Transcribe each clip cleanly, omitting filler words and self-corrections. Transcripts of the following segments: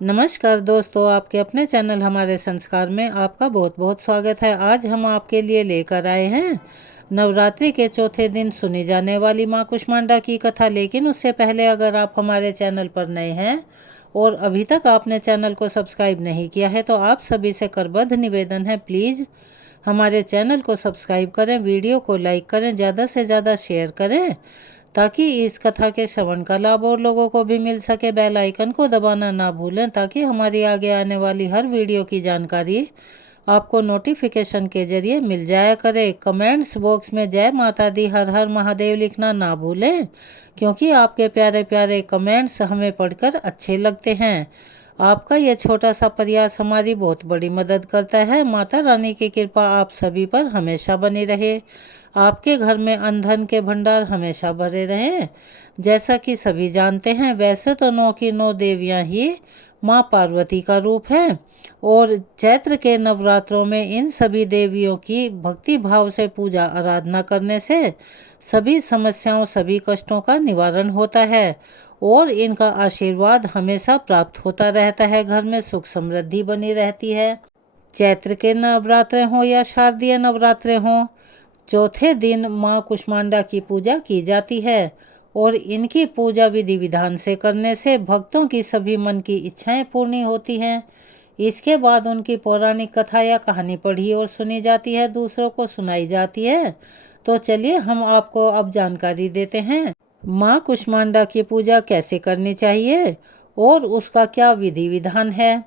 नमस्कार दोस्तों, आपके अपने चैनल हमारे संस्कार में आपका बहुत बहुत स्वागत है। आज हम आपके लिए लेकर आए हैं नवरात्रि के चौथे दिन सुनी जाने वाली माँ कुष्मांडा की कथा। लेकिन उससे पहले अगर आप हमारे चैनल पर नए हैं और अभी तक आपने चैनल को सब्सक्राइब नहीं किया है तो आप सभी से करबद्ध निवेदन है, प्लीज़ हमारे चैनल को सब्सक्राइब करें, वीडियो को लाइक करें, ज़्यादा से ज़्यादा शेयर करें ताकि इस कथा के श्रवण का लाभ और लोगों को भी मिल सके। बेल आइकन को दबाना ना भूलें ताकि हमारी आगे आने वाली हर वीडियो की जानकारी आपको नोटिफिकेशन के जरिए मिल जाया करे। कमेंट्स बॉक्स में जय माता दी, हर हर महादेव लिखना ना भूलें, क्योंकि आपके प्यारे प्यारे कमेंट्स हमें पढ़कर अच्छे लगते हैं। आपका यह छोटा सा प्रयास हमारी बहुत बड़ी मदद करता है। माता रानी की कृपा आप सभी पर हमेशा बनी रहे, आपके घर में अन्न धन के भंडार हमेशा भरे रहें। जैसा कि सभी जानते हैं, वैसे तो 9 की 9 देवियां ही माँ पार्वती का रूप है और चैत्र के नवरात्रों में इन सभी देवियों की भक्ति भाव से पूजा आराधना करने से सभी समस्याओं, सभी कष्टों का निवारण होता है और इनका आशीर्वाद हमेशा प्राप्त होता रहता है। घर में सुख समृद्धि बनी रहती है। चैत्र के नवरात्रे हों या शारदीय नवरात्रे हों, चौथे दिन माँ कुष्मांडा की पूजा की जाती है और इनकी पूजा विधि विधान से करने से भक्तों की सभी मन की इच्छाएं पूर्ण होती हैं। इसके बाद उनकी पौराणिक कथा या कहानी पढ़ी और सुनी जाती है, दूसरों को सुनाई जाती है। तो चलिए हम आपको अब जानकारी देते हैं माँ कुष्मांडा की पूजा कैसे करनी चाहिए और उसका क्या विधि विधान है।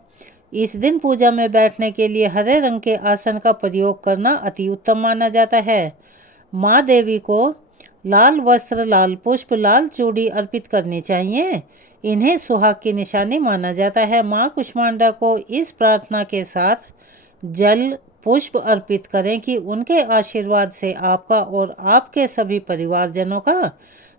इस दिन पूजा में बैठने के लिए हरे रंग के आसन का प्रयोग करना अति उत्तम माना जाता है। माँ देवी को लाल वस्त्र, लाल पुष्प, लाल चूड़ी अर्पित करनी चाहिए। इन्हें सुहाग की निशानी माना जाता है। माँ कुष्मांडा को इस प्रार्थना के साथ जल पुष्प अर्पित करें कि उनके आशीर्वाद से आपका और आपके सभी परिवारजनों का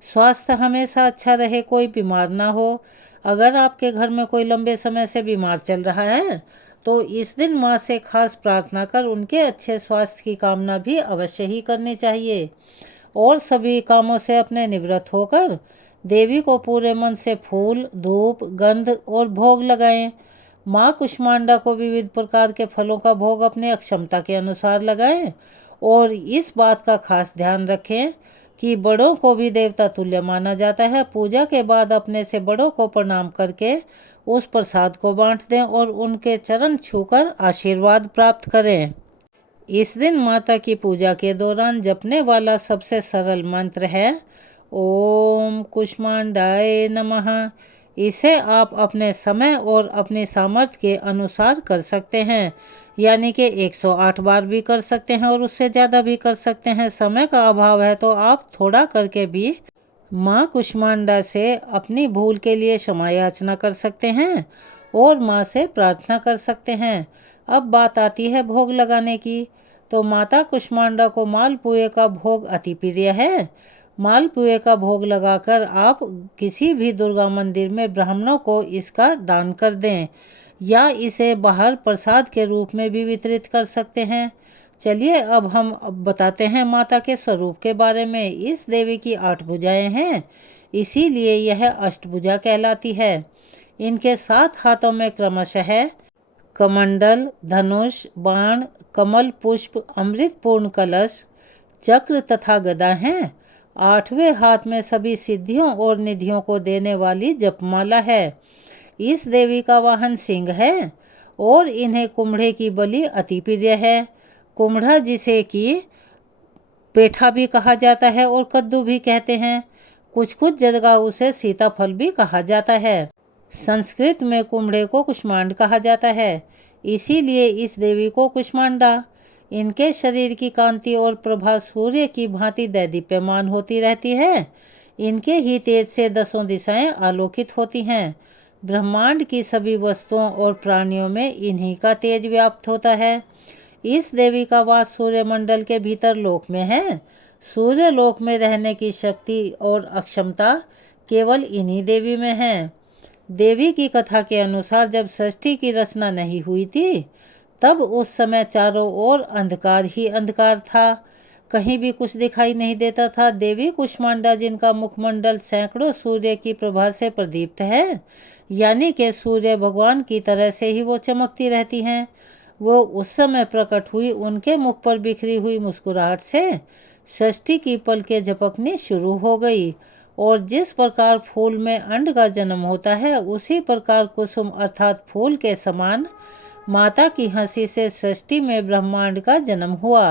स्वास्थ्य हमेशा अच्छा रहे, कोई बीमार ना हो। अगर आपके घर में कोई लंबे समय से बीमार चल रहा है तो इस दिन माँ से खास प्रार्थना कर उनके अच्छे स्वास्थ्य की कामना भी अवश्य ही करनी चाहिए और सभी कामों से अपने निवृत्त होकर देवी को पूरे मन से फूल, धूप, गंध और भोग लगाएं। माँ कुष्मांडा को विविध प्रकार के फलों का भोग अपने अक्षमता के अनुसार लगाएं और इस बात का खास ध्यान रखें कि बड़ों को भी देवता तुल्य माना जाता है। पूजा के बाद अपने से बड़ों को प्रणाम करके उस प्रसाद को बांट दें और उनके चरण छूकर आशीर्वाद प्राप्त करें। इस दिन माता की पूजा के दौरान जपने वाला सबसे सरल मंत्र है ओम कुष्मांडाय नमः। इसे आप अपने समय और अपने सामर्थ्य के अनुसार कर सकते हैं, यानी कि 108 बार भी कर सकते हैं और उससे ज़्यादा भी कर सकते हैं। समय का अभाव है तो आप थोड़ा करके भी माँ कुष्मांडा से अपनी भूल के लिए क्षमा याचना कर सकते हैं और माँ से प्रार्थना कर सकते हैं। अब बात आती है भोग लगाने की। तो माता कुष्मांडा को मालपुए का भोग अति प्रिय है। मालपुए का भोग लगाकर आप किसी भी दुर्गा मंदिर में ब्राह्मणों को इसका दान कर दें या इसे बाहर प्रसाद के रूप में भी वितरित कर सकते हैं। चलिए अब हम बताते हैं माता के स्वरूप के बारे में। इस देवी की 8 भुजाएं हैं, इसीलिए यह अष्टभुजा कहलाती है। इनके 7 हाथों में क्रमशः कमंडल, धनुष, बाण, कमल पुष्प, अमृतपूर्ण कलश, चक्र तथा गदा हैं। 8वें हाथ में सभी सिद्धियों और निधियों को देने वाली जपमाला है। इस देवी का वाहन सिंह है और इन्हें कुम्हड़े की बलि अति प्रिय है। कुम्हड़ा जिसे कि पेठा भी कहा जाता है और कद्दू भी कहते हैं। कुछ कुछ जगह उसे सीताफल भी कहा जाता है। संस्कृत में कुम्हड़े को कुष्मांड कहा जाता है, इसीलिए इस देवी को कुष्मांडा। इनके शरीर की कांति और प्रभा सूर्य की भांति दैदीप्यमान होती रहती है। इनके ही तेज से 10 दिशाएं आलोकित होती हैं। ब्रह्मांड की सभी वस्तुओं और प्राणियों में इन्हीं का तेज व्याप्त होता है। इस देवी का वास सूर्यमंडल के भीतर लोक में है। सूर्य लोक में रहने की शक्ति और अक्षमता केवल इन्हीं देवी में है। देवी की कथा के अनुसार जब सृष्टि की रचना नहीं हुई थी तब उस समय चारों ओर अंधकार ही अंधकार था, कहीं भी कुछ दिखाई नहीं देता था। देवी कुष्मांडा, जिनका मुखमंडल सैकड़ों सूर्य की प्रभा से प्रदीप्त है, यानी कि सूर्य भगवान की तरह से ही वो चमकती रहती हैं। वो उस समय प्रकट हुई, उनके मुख पर बिखरी हुई मुस्कुराहट से षष्ठी की पलकें झपकनी शुरू हो गई। और जिस प्रकार फूल में अंड का जन्म होता है, उसी प्रकार कुसुम अर्थात फूल के समान माता की हंसी से सृष्टि में ब्रह्मांड का जन्म हुआ।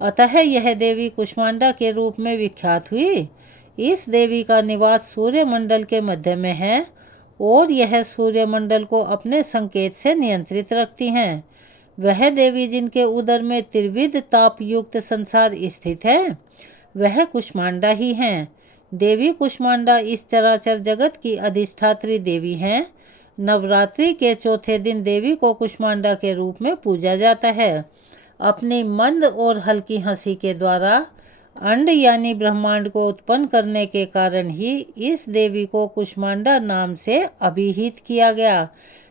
अतः यह देवी कुष्मांडा के रूप में विख्यात हुई। इस देवी का निवास सूर्यमंडल के मध्य में है और यह सूर्यमंडल को अपने संकेत से नियंत्रित रखती हैं। वह देवी जिनके उदर में त्रिविध ताप युक्त संसार स्थित है, वह कुष्मांडा ही हैं। देवी कुष्मांडा इस चराचर जगत की अधिष्ठात्री देवी हैं। नवरात्रि के चौथे दिन देवी को कुष्मांडा के रूप में पूजा जाता है। अपनी मंद और हल्की हंसी के द्वारा अंड यानी ब्रह्मांड को उत्पन्न करने के कारण ही इस देवी को कुष्मांडा नाम से अभिहित किया गया,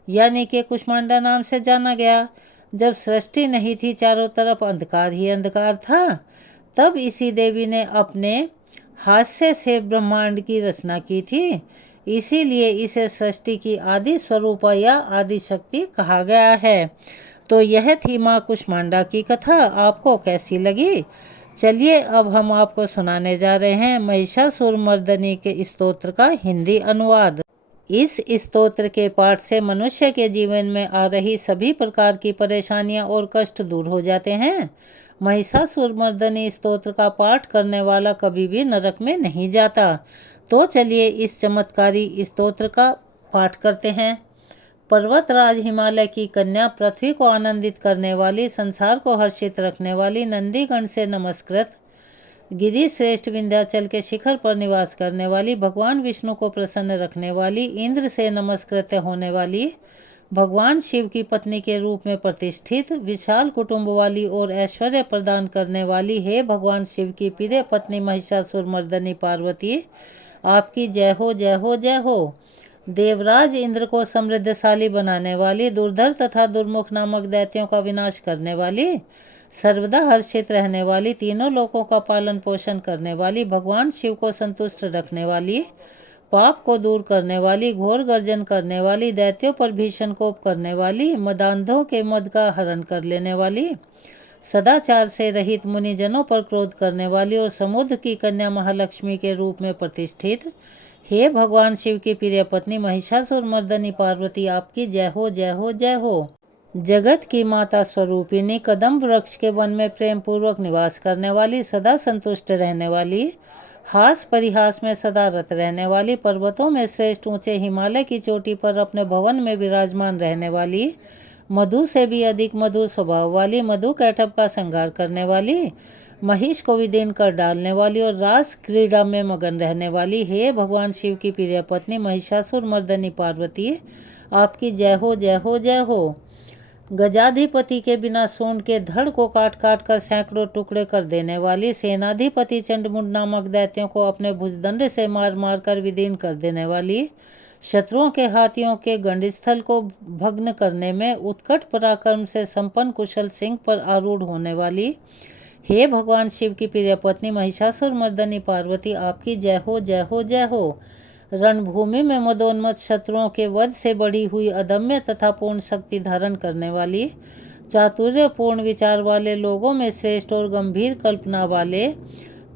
यानी कि कुष्मांडा नाम से जाना गया। जब सृष्टि नहीं थी, चारों तरफ अंधकार ही अंधकार था, तब इसी देवी ने अपने हास्य से ब्रह्मांड की रचना की थी। इसीलिए इसे सृष्टि की आदि स्वरूप या आदि शक्ति कहा गया है। तो यह थी माँ कुष्मांडा की कथा। आपको कैसी लगी? चलिए अब हम आपको सुनाने जा रहे हैं महिषासुरमर्दिनी के स्तोत्र का हिंदी अनुवाद। इस स्तोत्र के पाठ से मनुष्य के जीवन में आ रही सभी प्रकार की परेशानियां और कष्ट दूर हो जाते हैं। महिषासुरमर्दिनी स्तोत्र का पाठ करने वाला कभी भी नरक में नहीं जाता। तो चलिए इस चमत्कारी स्तोत्र का पाठ करते हैं। पर्वतराज हिमालय की कन्या, पृथ्वी को आनंदित करने वाली, संसार को हर्षित रखने वाली, नंदीगण से नमस्कृत, गिरि श्रेष्ठ विंध्याचल के शिखर पर निवास करने वाली, भगवान विष्णु को प्रसन्न रखने वाली, इंद्र से नमस्कृत होने वाली, भगवान शिव की पत्नी के रूप में प्रतिष्ठित, विशाल कुटुंब वाली और ऐश्वर्य प्रदान करने वाली, हे भगवान शिव की प्रिय पत्नी महिषासुरमर्दिनी पार्वती, आपकी जय हो जय हो जय हो। देवराज इंद्र को समृद्धशाली बनाने वाली, दुर्धर तथा दुर्मुख नामक दैत्यों का विनाश करने वाली, सर्वदा हर्षित रहने वाली, तीनों लोकों का पालन पोषण करने वाली, भगवान शिव को संतुष्ट रखने वाली, पाप को दूर करने वाली, घोर गर्जन करने वाली, दैत्यों पर भीषण कोप करने वाली, मदांधों के मद का हरण कर लेने वाली, सदाचार से रहित मुनिजनों पर क्रोध करने वाली और समुद्र की कन्या महालक्ष्मी के रूप में प्रतिष्ठित, हे भगवान शिव की प्रिय पत्नी महिषासुरमर्दिनी पार्वती, आपकी जय हो जय हो जय हो। जगत की माता स्वरूपिणी, कदम वृक्ष के वन में प्रेम पूर्वक निवास करने वाली, सदा संतुष्ट रहने वाली, हास परिहास में सदा रत रहने वाली, पर्वतों में श्रेष्ठ ऊंचे हिमालय की चोटी पर अपने भवन में विराजमान रहने वाली, मधु से भी अधिक मधुर स्वभाव वाली, मधु कैटभ का संहार करने वाली, महिष को विदीर्ण कर डालने वाली और रास क्रीड़ा में मगन रहने वाली, हे भगवान शिव की प्रिय पत्नी महिषासुरमर्दिनी पार्वती, आपकी जय हो जय हो जय हो। गजाधिपति के बिना सूंड के धड़ को काट काट कर सैकड़ों टुकड़े कर देने वाली, सेनाधिपति चंडमुंड नामक दैत्यों को अपने भुजदंड से मार मार कर विदीर्ण कर देने वाली, शत्रुओं के हाथियों के गंडस्थल को भग्न करने में उत्कट पराक्रम से संपन्न कुशल सिंह पर आरूढ़ होने वाली, हे भगवान शिव की प्रिय पत्नी महिषासुरमर्दिनी पार्वती, आपकी जय हो जय हो जय हो। रणभूमि में मदोन्मत्त शत्रुओं के वध से बढ़ी हुई अदम्य तथा पूर्ण शक्ति धारण करने वाली, चातुर्यपूर्ण विचार वाले, लोगों में श्रेष्ठ और गंभीर कल्पना वाले,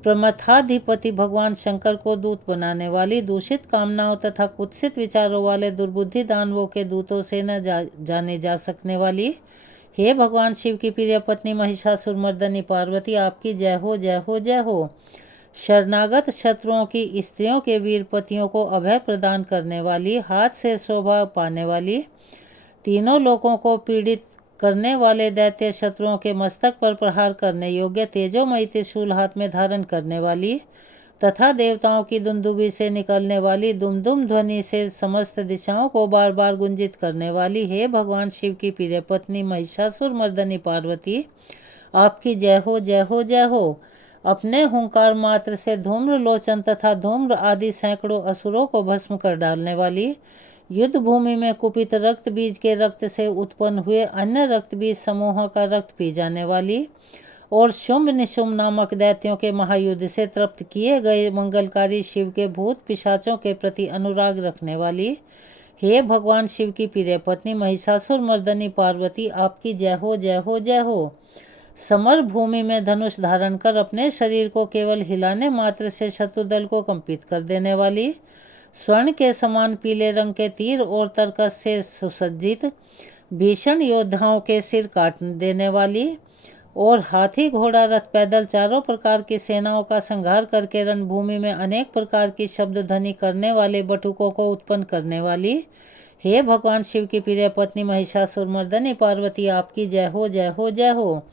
प्रमथाधिपति भगवान शंकर को दूत बनाने वाली, दूषित कामनाओं तथा कुत्सित विचारों वाले दुर्बुद्धि दानवों के दूतों से न जाने जा सकने वाली, हे भगवान शिव की प्रिय पत्नी महिषासुरमर्दिनी पार्वती, आपकी जय हो जय हो जय हो। शरणागत शत्रुओं की स्त्रियों के वीर पतियों को अभय प्रदान करने वाली, हाथ से शोभा पाने वाली, तीनों लोगों को पीड़ित करने वाले दैत्य शत्रुओं के मस्तक पर प्रहार करने योग्य तेजोमयी त्रिशूल हाथ में धारण करने वाली तथा देवताओं की दुंदुभी से निकलने वाली दुमदुम ध्वनि से समस्त दिशाओं को बार बार गुंजित करने वाली, हे भगवान शिव की प्रिय पत्नी महिषासुरमर्दिनी पार्वती, आपकी जय हो जय हो जय हो। अपने हुंकार मात्र से धूम्र लोचन तथा धूम्र आदि सैकड़ों असुरों को भस्म कर डालने वाली, युद्ध भूमि में कुपित रक्त बीज के रक्त से उत्पन्न हुए अन्य रक्त बीज समूहों का रक्त पी जाने वाली और शुंभ निशुंभ नामक दैत्यों के महायुद्ध से तृप्त किए गए मंगलकारी शिव के भूत पिशाचों के प्रति अनुराग रखने वाली, हे भगवान शिव की प्रिय पत्नी महिषासुर मर्दनी पार्वती, आपकी जय हो जय हो जय हो। समर भूमि में धनुष धारण कर अपने शरीर को केवल हिलाने मात्र से शत्रुदल को कंपित कर देने वाली, स्वर्ण के समान पीले रंग के तीर और तरकस से सुसज्जित भीषण योद्धाओं के सिर काट देने वाली और हाथी घोड़ा रथ पैदल चारों प्रकार की सेनाओं का संहार करके रणभूमि में अनेक प्रकार की शब्द ध्वनि करने वाले बटुकों को उत्पन्न करने वाली, हे भगवान शिव की प्रिय पत्नी महिषासुर मर्दनी पार्वती, आपकी जय हो जय हो जय हो।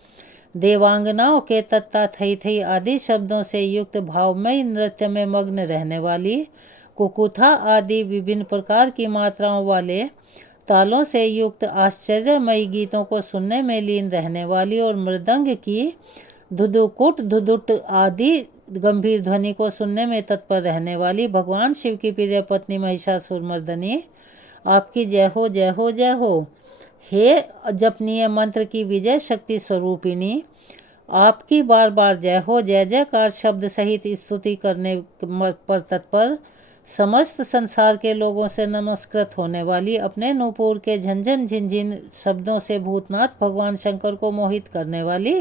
देवांगनाओं के तत्ता थई थई आदि शब्दों से युक्त भावमयी नृत्य में मग्न रहने वाली, कुकुथा आदि विभिन्न प्रकार की मात्राओं वाले तालों से युक्त आश्चर्यमयी गीतों को सुनने में लीन रहने वाली और मृदंग की धुधुकुट धुधुट आदि गंभीर ध्वनि को सुनने में तत्पर रहने वाली भगवान शिव की प्रिय पत्नी महिषासुर मर्दनी, आपकी जय हो जय हो जय हो। हे जपनीय मंत्र की विजय शक्ति स्वरूपिणी, आपकी बार बार जय हो जय जयकार शब्द सहित स्तुति करने पर तत्पर समस्त संसार के लोगों से नमस्कृत होने वाली, अपने नूपुर के झंझन झिंझिन शब्दों से भूतनाथ भगवान शंकर को मोहित करने वाली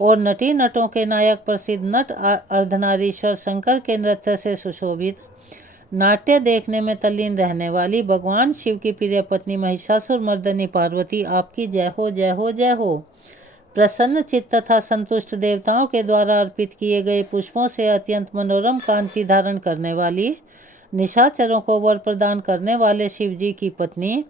और नटी नटों के नायक प्रसिद्ध नट अर्धनारीश्वर शंकर के नृत्य से सुशोभित नाट्य देखने में तल्लीन रहने वाली भगवान शिव की प्रिय पत्नी महिषासुर मर्दनी पार्वती, आपकी जय हो जय हो जय हो। प्रसन्न चित्त तथा संतुष्ट देवताओं के द्वारा अर्पित किए गए पुष्पों से अत्यंत मनोरम कांति धारण करने वाली, निशाचरों को वर प्रदान करने वाले शिव जी की पत्नी,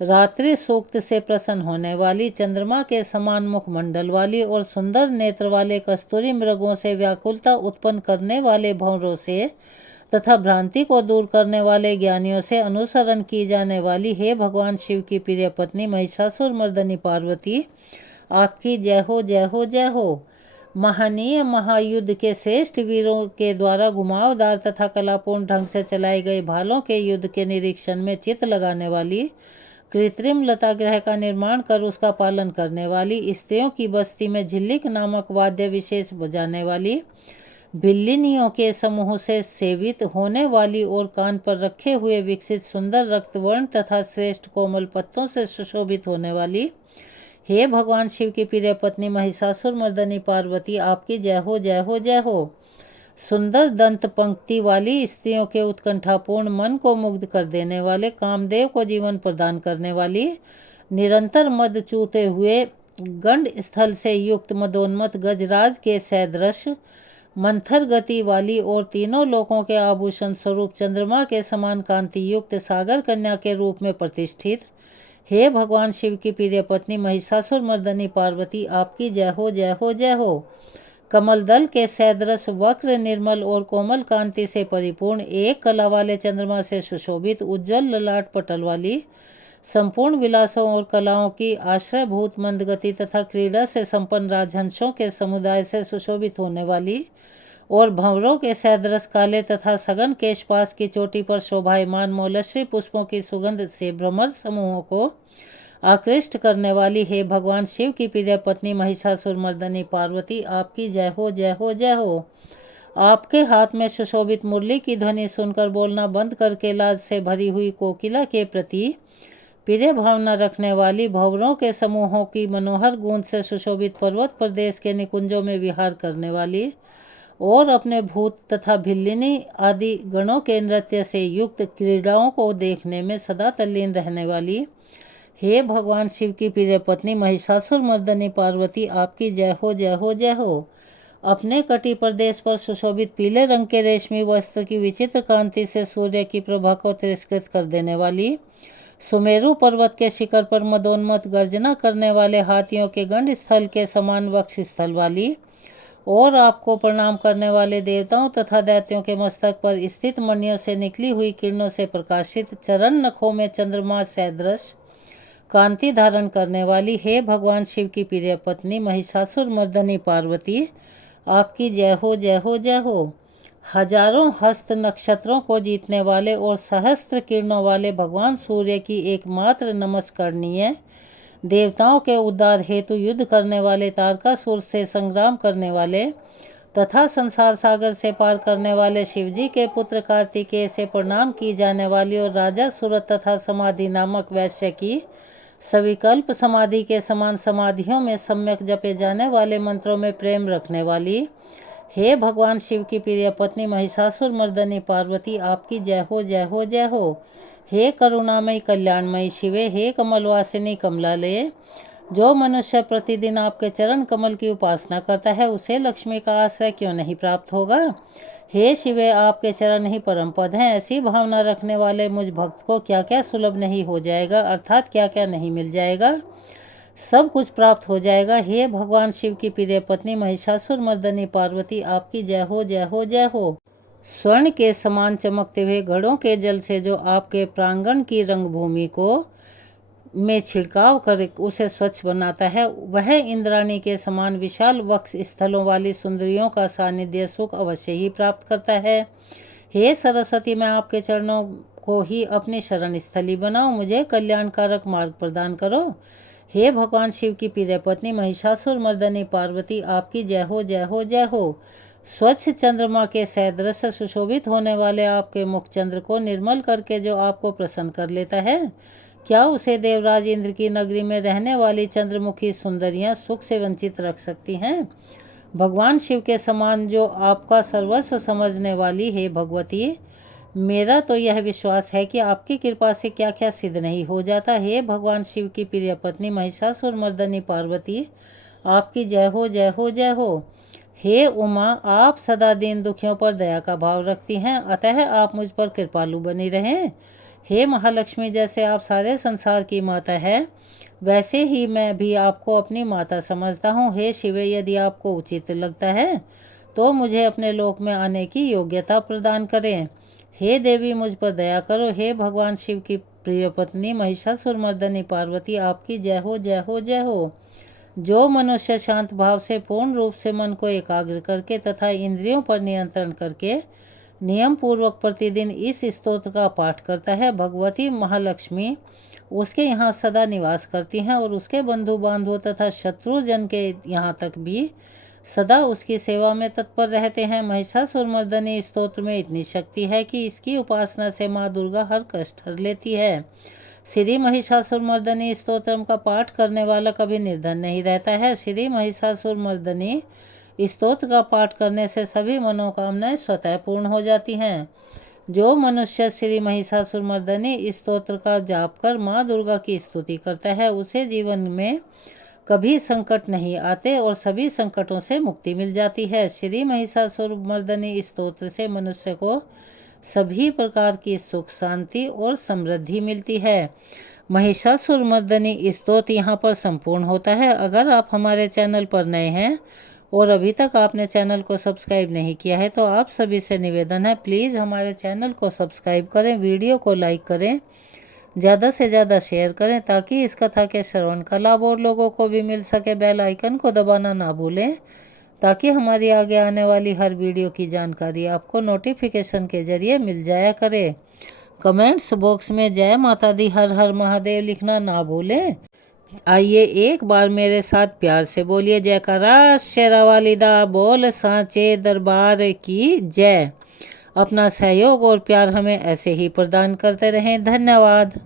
रात्रि सूक्त से प्रसन्न होने वाली, चंद्रमा के समान मुखमंडल वाली और सुंदर नेत्र वाले कस्तूरी मृगों से व्याकुलता उत्पन्न करने वाले भंवरों से तथा भ्रांति को दूर करने वाले ज्ञानियों से अनुसरण की जाने वाली, हे भगवान शिव की प्रिय पत्नी महिषासुर मर्दनी पार्वती, आपकी जय हो जय हो जय हो। महनीय महायुद्ध के श्रेष्ठ वीरों के द्वारा घुमावदार तथा कलापूर्ण ढंग से चलाए गए भालों के युद्ध के निरीक्षण में चित्त लगाने वाली, कृत्रिम लताग्रह का निर्माण कर उसका पालन करने वाली, स्त्रियों की बस्ती में झिल्लिक नामक वाद्य विशेष बजाने वाली, भिल्लिनियों के समूह से सेवित होने वाली और कान पर रखे हुए विकसित सुंदर रक्तवर्ण तथा श्रेष्ठ कोमल पत्तों से सुशोभित होने वाली, हे भगवान शिव की प्रिय पत्नी महिषासुर मर्दनी पार्वती, आपकी जय हो जय हो जय हो। सुंदर दंत पंक्ति वाली स्त्रियों के उत्कंठापूर्ण मन को मुग्ध कर देने वाले, कामदेव को जीवन प्रदान करने वाली, निरंतर मद चूते हुए गंड स्थल से युक्त मदोन्मत गजराज के सदृश मंथर गति वाली और तीनों लोकों के आभूषण स्वरूप चंद्रमा के समान कांति युक्त सागर कन्या के रूप में प्रतिष्ठित, हे भगवान शिव की प्रिय पत्नी महिषासुर मर्दनी पार्वती, आपकी जय हो जय हो जय हो। कमल दल के सदृश वक्र निर्मल और कोमल कांति से परिपूर्ण, एक कला वाले चंद्रमा से सुशोभित, उज्ज्वल ललाट पटल वाली, संपूर्ण विलासों और कलाओं की आश्रयभूत मंद गति तथा क्रीड़ा से संपन्न राजहंसों के समुदाय से सुशोभित होने वाली और भंवरों के सदृश काले तथा सघन केशपास की चोटी पर शोभायमान मौलश्री पुष्पों की सुगंध से भ्रमर समूहों को आकृष्ट करने वाली, हे भगवान शिव की प्रिय पत्नी महिषासुर मर्दनी पार्वती, आपकी जय हो जय हो जय हो। आपके हाथ में सुशोभित मुरली की ध्वनि सुनकर बोलना बंद करके लाज से भरी हुई कोकिला के प्रति प्रिय भावना रखने वाली, भंवरों के समूहों की मनोहर गूंज से सुशोभित पर्वत प्रदेश के निकुंजों में विहार करने वाली और अपने भूत तथा भिल्लिनी आदि गणों के नृत्य से युक्त क्रीड़ाओं को देखने में सदा तल्लीन रहने वाली, हे भगवान शिव की प्रिय पत्नी महिषासुर मर्दनी पार्वती, आपकी जय हो जय हो जय हो। अपने कटी प्रदेश पर सुशोभित पीले रंग के रेशमी वस्त्र की विचित्र कांति से सूर्य की प्रभा को तिरस्कृत कर देने वाली, सुमेरु पर्वत के शिखर पर मदोन्मत गर्जना करने वाले हाथियों के गंड स्थल के समान वक्ष स्थल वाली और आपको प्रणाम करने वाले देवताओं तथा दैत्यों के मस्तक पर स्थित मणियों से निकली हुई किरणों से प्रकाशित, चरण नखों में चंद्रमा सदृश कांति धारण करने वाली, हे भगवान शिव की प्रिय पत्नी महिषासुर मर्दनी पार्वती, आपकी जय हो जय हो जय हो। हजारों हस्त नक्षत्रों को जीतने वाले और सहस्त्र किरणों वाले भगवान सूर्य की एकमात्र नमस्करणीय, देवताओं के उद्धार हेतु युद्ध करने वाले, तारकासुर से संग्राम करने वाले, तथा संसार सागर से पार करने वाले शिवजी के पुत्र कार्तिकेय से प्रणाम की जाने वाली और राजा सूरत तथा समाधि नामक वैश्य की सविकल्प समाधि के समान समाधियों में सम्यक जपे जाने वाले मंत्रों में प्रेम रखने वाली हे भगवान शिव की प्रिय पत्नी महिषासुर मर्दनी पार्वती, आपकी जय हो जय हो जय हो। हे करुणामयी कल्याणमयी शिवे, हे कमलवासिनी कमलालये। जो मनुष्य प्रतिदिन आपके चरण कमल की उपासना करता है उसे लक्ष्मी का आश्रय क्यों नहीं प्राप्त होगा। हे शिवे, आपके चरण ही परम पद हैं। ऐसी भावना रखने वाले मुझ भक्त को क्या क्या सुलभ नहीं हो जाएगा, अर्थात क्या क्या नहीं मिल जाएगा, सब कुछ प्राप्त हो जाएगा। हे भगवान शिव की प्रिय पत्नी महिषासुर मर्दनी पार्वती, आपकी जय हो जय हो जय हो। स्वर्ण के समान चमकते हुए घड़ों के जल से जो आपके प्रांगण की रंगभूमि को में छिड़काव कर उसे स्वच्छ बनाता है, वह इंद्राणी के समान विशाल वक्ष स्थलों वाली सुंदरियों का सानिध्य सुख अवश्य ही प्राप्त करता है। हे सरस्वती, मैं आपके चरणों को ही अपनी शरण स्थली बनाऊं, मुझे कल्याणकारक मार्ग प्रदान करो। हे भगवान शिव की प्रिय पत्नी महिषासुर मर्दनी पार्वती, आपकी जय हो जय हो जय हो। स्वच्छ चंद्रमा के सदृश सुशोभित होने वाले आपके मुख चंद्र को निर्मल करके जो आपको प्रसन्न कर लेता है, क्या उसे देवराज इंद्र की नगरी में रहने वाली चंद्रमुखी सुंदरियां सुख से वंचित रख सकती हैं। भगवान शिव के समान जो आपका सर्वस्व समझने वाली है भगवती, मेरा तो यह विश्वास है कि आपकी कृपा से क्या क्या सिद्ध नहीं हो जाता। हे भगवान शिव की प्रिय पत्नी महिषासुर मर्दनी पार्वती, आपकी जय हो जय हो जय हो। हे उमा, आप सदा दीन दुखियों पर दया का भाव रखती हैं, अतः आप मुझ पर कृपालु बनी रहें। हे महालक्ष्मी, जैसे आप सारे संसार की माता है, वैसे ही मैं भी आपको अपनी माता समझता हूँ। हे शिवे, यदि आपको उचित लगता है तो मुझे अपने लोक में आने की योग्यता प्रदान करें। हे देवी, मुझ पर दया करो। हे भगवान शिव की प्रिय पत्नी महिषासुर मर्दनी पार्वती, आपकी जय हो जय हो जय हो। जो मनुष्य शांत भाव से पूर्ण रूप से मन को एकाग्र करके तथा इंद्रियों पर नियंत्रण करके नियम पूर्वक प्रतिदिन इस स्तोत्र का पाठ करता है, भगवती महालक्ष्मी उसके यहाँ सदा निवास करती हैं और उसके बंधु बांधवों तथा शत्रुजन के यहाँ तक भी सदा उसकी सेवा में तत्पर रहते हैं। महिषासुरमर्दनी स्तोत्र में इतनी शक्ति है कि इसकी उपासना से माँ दुर्गा हर कष्ट हर लेती है। श्री महिषासुरमर्दनी स्तोत्रम का पाठ करने वाला कभी निर्धन नहीं रहता है। श्री महिषासुरमर्दनी स्तोत्र का पाठ करने से सभी मनोकामनाएं स्वतः पूर्ण हो जाती हैं। जो मनुष्य श्री महिषासुरमर्दनी स्तोत्र का जाप कर माँ दुर्गा की स्तुति करता है, उसे जीवन में कभी संकट नहीं आते और सभी संकटों से मुक्ति मिल जाती है। श्री महिषासुरमर्दनी स्तोत्र से मनुष्य को सभी प्रकार की सुख शांति और समृद्धि मिलती है। महिषासुरमर्दनी स्तोत्र यहाँ पर संपूर्ण होता है। अगर आप हमारे चैनल पर नए हैं और अभी तक आपने चैनल को सब्सक्राइब नहीं किया है तो आप सभी से निवेदन है, प्लीज़ हमारे चैनल को सब्सक्राइब करें, वीडियो को लाइक करें, ज़्यादा से ज़्यादा शेयर करें ताकि इस कथा के श्रवण का लाभ और लोगों को भी मिल सके। बेल आइकन को दबाना ना भूलें ताकि हमारी आगे आने वाली हर वीडियो की जानकारी आपको नोटिफिकेशन के जरिए मिल जाया करे। कमेंट्स बॉक्स में जय माता दी हर हर महादेव लिखना ना भूलें। आइए एक बार मेरे साथ प्यार से बोलिए जयकारा शेरा वालिदा बोल सांचे दरबार की जय। अपना सहयोग और प्यार हमें ऐसे ही प्रदान करते रहें। धन्यवाद।